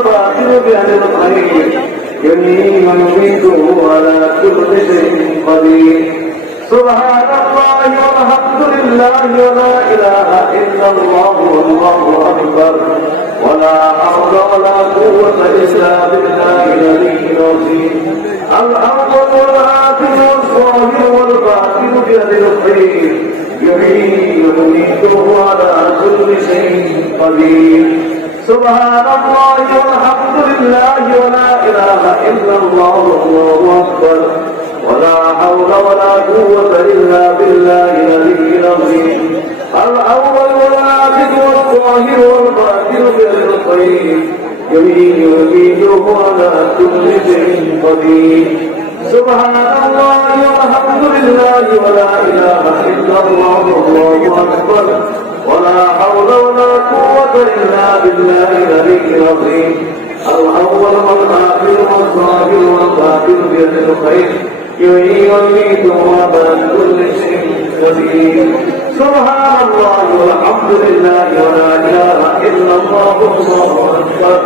والباطل بأهل الخير يمين ويميته على كل شيء قدير سبحان الله والحمد لله ولا إله إلا الله والله أكبر ولا حول ولا قوة إلا بالله العلي العظيم الأول والآخر والظاهر والباطن بيد الخير يحيي ويميته على كل شيء قدير سبحان الله والحمد لله ولا إله إلا الله والله أكبر. ولا حول ولا قوة إلا بالله العلي العظيم. الأول والآخر والظاهر والباطن بيد الخير يمين ويميته على كل شيء قدير. سبحان الله والحمد لله ولا إله إلا الله والله أكبر. ولا قوة إلا بالله العلي العظيم الأول والآخر والظاهر والباطن بيد الخير يحيي ويميت وما كل شيء قدير سبحان الله والحمد لله ولا إله إلا الله والله أكبر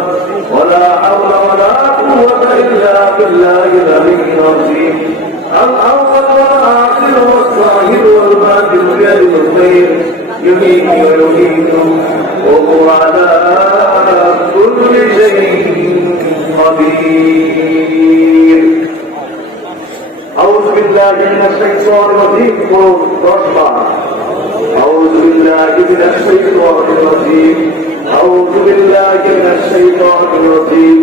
ولا حول ولا قوة إلا بالله العلي العظيم الأول والآخر والظاهر والباطن بيد الخير يميت ويميت وهو على كل شيء قدير أعوذ بالله من الشيطان الرجيم قول رحمة أعوذ بالله من الشيطان الرجيم أعوذ بالله من الشيطان الرجيم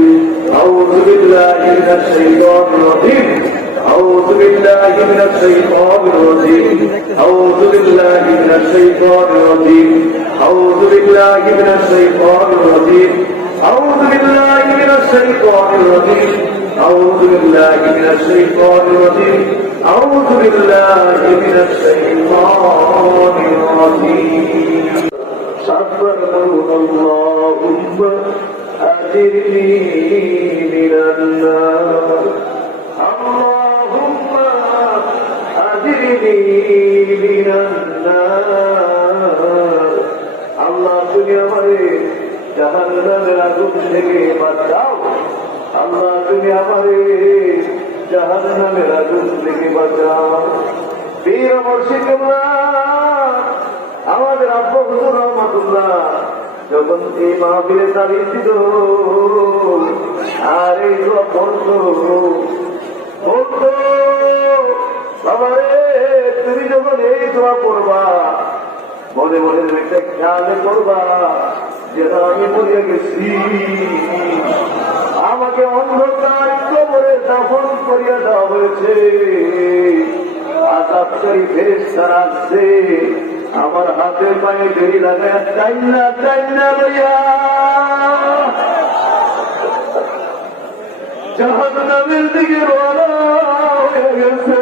أعوذ بالله من الشيطان الرجيم أعوذ بالله من الشيطان الرجيم أعوذ بالله من الشيطان الرجيم أعوذ بالله من الشيطان الرجيم أعوذ بالله من الشيطان الرجيم أعوذ بالله من الشيطان الرجيم أعوذ بالله من الشيطان الرجيم صبرنا اللهم أجرني من النار اللهم أجرني من النار আল্লাহ, তুমি আমারে জাহান্নামের আগুন থেকে আল্লাহ, তুমি আমারে আগুন থেকে বীর আমাদের রহমতুল্লাহ যখন এই মাহফিলে দাঁড়িয়ে ছিল আর এই দোয়া পড়তো বলতো বাবা রে তুমি যখন এই দোয়া করবা। মনে মনে একটা খেয়ালে করবা যেন আমি মরিয়া গেছি। আমাকে অন্ধকার কবরে দাফন করিয়া দেওয়া হয়েছে। আজাবকারী ফেরেস্তারা আসছে। আমার হাতে পায়ে বেরি লাগায় চাই না চাই না লইয়া। জাহাজ নামের দিকে রওনা হয়ে গেছে।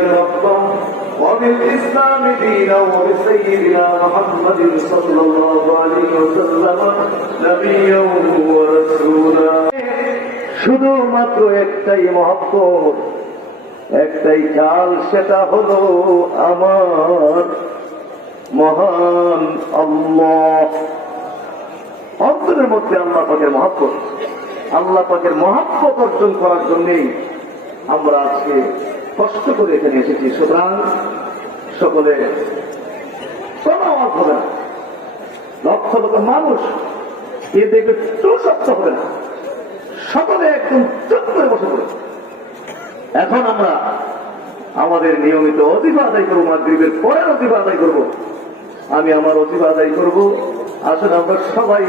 بالله ربا وبالإسلام دينا وبسيدنا محمد صلى الله عليه وسلم نبيا ورسولا শুধুমাত্র একটাই মহব্বত একটাই চাল সেটা হলো আমার মহান আল্লাহ অন্তরের মধ্যে আল্লাহ পাকের মহাব্বত আল্লাহ পাকের মহাব্বত অর্জন করার জন্যেই আমরা আজকে কষ্ট করে এখানে এসেছি। সুতরাং সকলে হবে না। লক্ষ লক্ষ মানুষ এ দেখবে চৌসপ্ত হবে না। সকলে একদম চুপ করে বসে পড়ে এখন আমরা আমাদের নিয়মিত অতিবা আদায় করব মাগরীবের পরের অতিবা আদায় করব। আমি আমার অতিবা আদায় করব। আসলে আমরা সবাই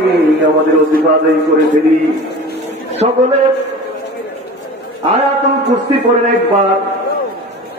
আমাদের অতিবা আদায় করে ফেলি। সকলে আয়াতুল কুস্তি পড়েন একবার।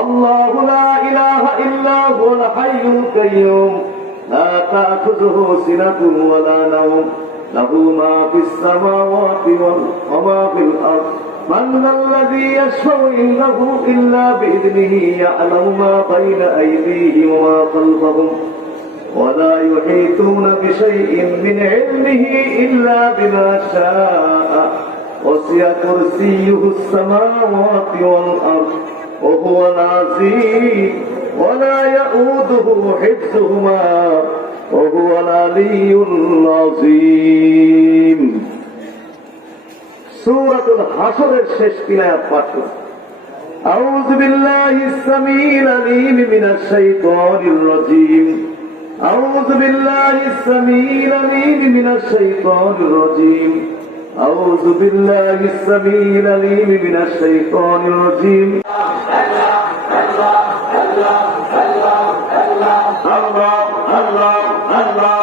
الله لا إله إلا هو الحي القيوم. لا تأخذه سنة ولا نوم. له ما في السماوات وما في الأرض. من الذي يشفع عنده إلا بإذنه يعلم ما بين أيديهم وما خلفهم. ولا يحيطون بشيء من علمه إلا بما شاء. وسع كرسيه السماوات والأرض. وهو العزيز ولا يؤوده حفظهما وهو العلي العظيم سورة الحشر الششتنا يطفشنا أعوذ بالله السميع العليم من الشيطان الرجيم أعوذ بالله السميع العليم من الشيطان الرجيم أعوذ بالله السميع العليم من الشيطان الرجيم Allah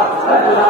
अल्लाह